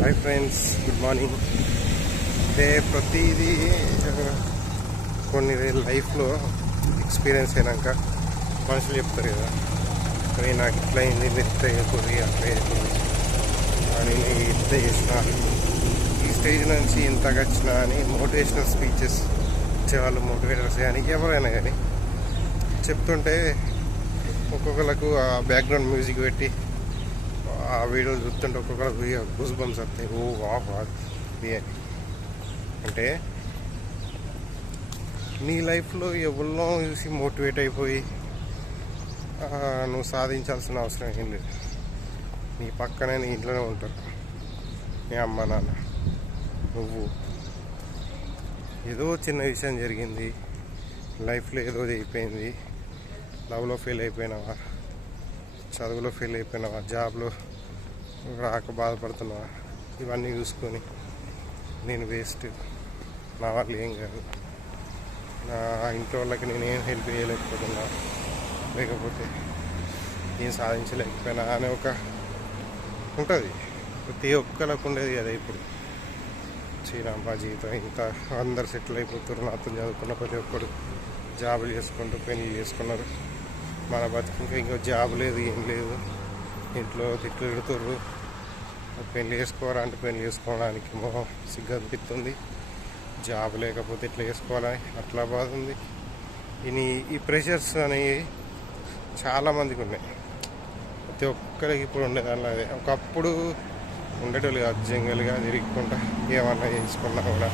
Hi friends good morning అంటే ప్రతిదీ కొన్ని లైఫ్లో ఎక్స్పీరియన్స్ అయినాక మనుషులు చెప్తారు కదా కానీ నాకు ఇట్లా అయింది మీరు ఇట్లా చేయకూడదు అట్లా చేయకూడదు. అని నేను ఇట్లా చేసిన ఈ స్టేజ్ నుంచి ఇంతగా వచ్చిన అని మోటివేషనల్ స్పీచెస్ ఇచ్చేవాళ్ళు మోటివేటర్స్ కానీ ఎవరైనా కానీ చెప్తుంటే ఒక్కొక్కరికి ఆ బ్యాక్గ్రౌండ్ మ్యూజిక్ పెట్టి ఆ వీడియో చూస్తుంటే ఒక్కొక్కరికి గుజ్ బంప్స్ వస్తాయి. ఓ వాహ్ అంటే నీ లైఫ్లో ఎవరినో చూసి మోటివేట్ అయిపోయి నువ్వు సాధించాల్సిన అవసరం ఏం లేదు. నీ పక్కనే నీ ఇంట్లోనే ఉంటారు నీ అమ్మ నాన్న నువ్వు. ఏదో చిన్న విషయం జరిగింది. లైఫ్లో ఏదో అయిపోయింది. లవ్లో ఫెయిల్ అయిపోయినావా? చదువులో ఫెయిల్ అయిపోయినావా? జాబ్లో రాక బాధపడుతున్నావా ఇవన్నీ చూసుకొని నేను వేస్ట్ నా వాళ్ళు ఏం కాదు. నా ఇంట్లో వాళ్ళకి నేను ఏం హెల్ప్ చేయలేకపోతున్నా లేకపోతే ఏం సాధించలేకపోయినా అనే ఒక ఉంటుంది. ప్రతి ఒక్కరికి ఉండేది కదా ఇప్పుడు. శ్రీరాంబా జీవితం ఇంత అందరు సెటిల్ అయిపోతున్నారు. నాతో చదువుకున్న ప్రతి ఒక్కరు జాబులు చేసుకుంటూ పెళ్ళి చేసుకున్నారు. మన బతుకు ఇంకా జాబ్ లేదు ఏం లేదు. ఇంట్లో తిట్లు పెడుతుర్రు పెళ్ళి చేసుకోరా అంటే పెళ్ళి చేసుకోవడానికి మొహం సిగ్గు అనిపిస్తుంది. జాబ్ లేకపోతే ఇట్లా చేసుకోవాలని అట్లా బాధ ఉంది. ఇని ఈ ప్రెషర్స్ అనేవి చాలామందికి ఉన్నాయి. ప్రతి ఒక్కరికి ఇప్పుడు ఉండేదానిలో అదే. ఒకప్పుడు ఉండేటోళ్ళు కాదు. జంగల్గా తిరుగుకుంటా ఏమన్నా చేసుకున్నా కూడా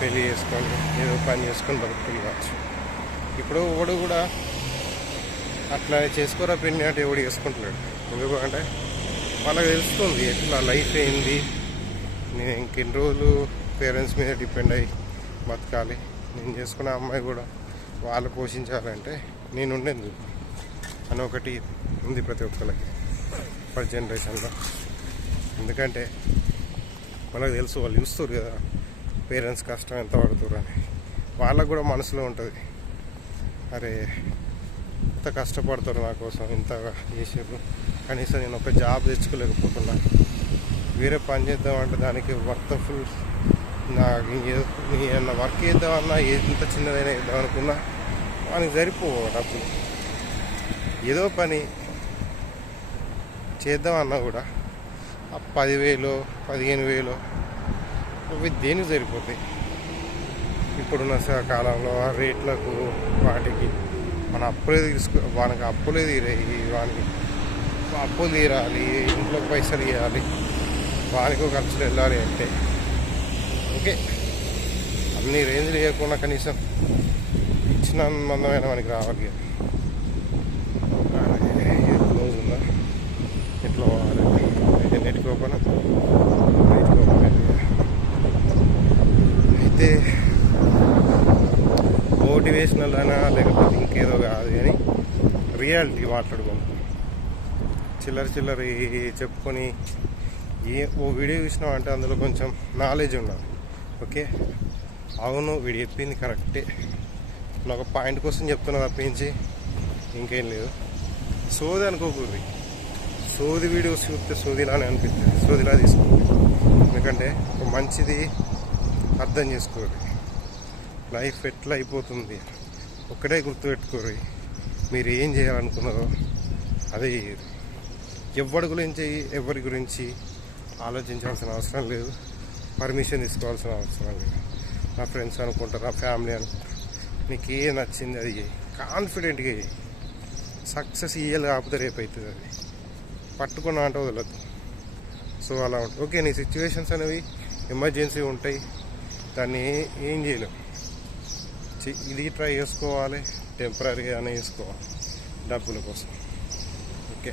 పెళ్ళి చేసుకొని ఏదో పని చేసుకొని బతుకుతుంది కావచ్చు. ఇప్పుడు ఎవడు కూడా అట్లా చేసుకోరా పెళ్ళి అంటే ఎవడు చేసుకుంటున్నాడు ఎందుకు అంటే వాళ్ళకి తెలుస్తుంది ఎట్లా లైఫ్ ఏంది? నేను ఇంకెన్ని రోజులు పేరెంట్స్ మీద డిపెండ్ అయ్యి బతకాలి. నేను చేసుకున్న అమ్మాయి కూడా వాళ్ళు పోషించాలంటే నేను ఉండేది అని ఒకటి ఉంది ప్రతి ఒక్కరికి ఫస్ట్ జనరేషన్లో ఎందుకంటే మనకు తెలుసు వాళ్ళు చూస్తారు కదా పేరెంట్స్ కష్టం ఎంత పడుతురు అని. వాళ్ళకు కూడా మనసులో ఉంటుంది. అరే ఇంత కష్టపడతారు నా కోసం ఇంత చేసారు కనీసం నేను ఒక జాబ్ తెచ్చుకోలేకపోతున్నా. వేరే పని చేద్దామంటే దానికి వర్త్ ఫుల్ నాకు ఏదన్నా వర్క్ చేద్దామన్నా ఎంత చిన్నదైనా చేద్దాం అనుకున్నా మనకి సరిపోవు డబ్బులు ఏదో పని చేద్దామన్నా కూడా ఆ పదివేలు పదిహేను వేలు అవి దేనికి సరిపోతాయి? ఇప్పుడున్న స- కాలంలో ఆ రేట్లకు వాటికి మన అప్పులే తీసుకో వానికి అప్పులే తీరాయి వానికి అప్పులు తీరాలి ఇంట్లోకి పైసలు ఇవ్వాలి వానికి ఖర్చులు వెళ్ళాలి అంటే. ఓకే. అన్ని రేంజ్లు వేయకుండా కనీసం ఇచ్చిన మందమైన మనకి రావాలి. కదా అదే, ఉందా ఎట్లా పోవాలి? నెట్కి ఓపెన్ మోటివేషనల్ అయినా లేకపోతే ఇంకేదో కాదు కానీ రియాలిటీ మాట్లాడుకోండి చిల్లర చిల్లర చెప్పుకొని ఏ ఓ వీడియో చూసినావు అంటే అందులో కొంచెం నాలెడ్జ్ ఉండాలి. ఓకే అవును వీడు చెప్పింది కరెక్టే నేను ఒక పాయింట్ కోసం చెప్తున్నా తప్పించి ఇంకేం లేదు. సోది అనుకోకూడదు. సోది వీడియోస్ చూస్తే సోదిలానే అనిపిస్తుంది. సోదిలా తీసుకోండి ఎందుకంటే ఒక మంచిది అర్థం చేసుకోండి లైఫ్ ఎట్లా అయిపోతుంది? ఒక్కటే గుర్తుపెట్టుకోరు. మీరు ఏం చేయాలనుకున్నారో అదే చేయరు. ఎవరి గురించి ఎవరి గురించి ఆలోచించాల్సిన అవసరం లేదు. పర్మిషన్ తీసుకోవాల్సిన అవసరం లేదు. నా ఫ్రెండ్స్ అనుకుంటారు నా ఫ్యామిలీ అనుకుంటారు. నీకు ఏ నచ్చింది అది చేయి. కాన్ఫిడెంట్గా చేయి. సక్సెస్ ఇయ్యాలి కాకపోతే రేపు అవుతుంది అది. పట్టుకున్న అంటే వదలదు సో అలా ఉంటుంది ఓకే నీ సిచ్యువేషన్స్ అనేవి ఎమర్జెన్సీ ఉంటాయి. దాన్ని ఏం చేయలేం. ఇది ట్రై చేసుకోవాలి టెంపరీగానే వేసుకోవాలి డబ్బుల కోసం. ఓకే.